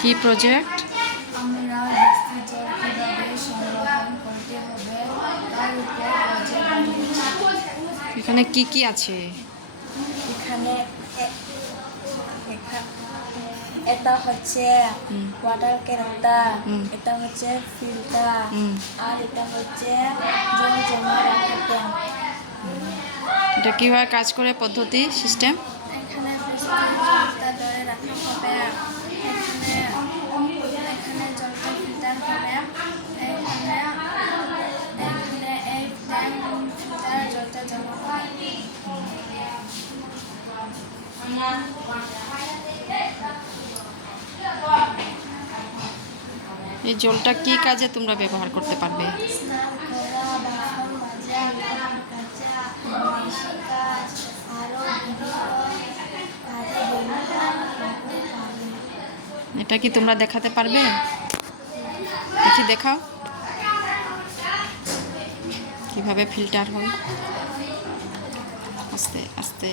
কি প্রজেক্ট? আমরা বৃষ্টির জল কিভাবে সংরক্ষণ করতে হবে তার উপর প্রজেক্ট বানিয়েছি। এখানে কি কি আছে? এখানে এটা হচ্ছে ওয়াটার ক্যারেক্টার, এটা হচ্ছে ফিল্টার, আর এটা হচ্ছে জল জমা রাখার ট্যাঙ্ক। এটা কিভাবে কাজ করে, পদ্ধতি, সিস্টেম? এখানে বৃষ্টির জলটা ধরে রাখা হবে, এখানে জলটা ফিল্টার হবে, এখানে এই ট্যাঙ্ক ফিল্টার জলটা জমা হবে। এই জলটা কি কাজে তোমরা ব্যবহার করতে পারবে? স্নান করা, বাসন মাজা, কাপড় কাচা, কৃষিকাজ, আরও বিভিন্ন কাজে ব্যবহার করতে পারি। এটা কি তোমরা দেখাতে পারবে? দেখি, দেখাও কিভাবে ফিল্টার হয়। আস্তে আস্তে।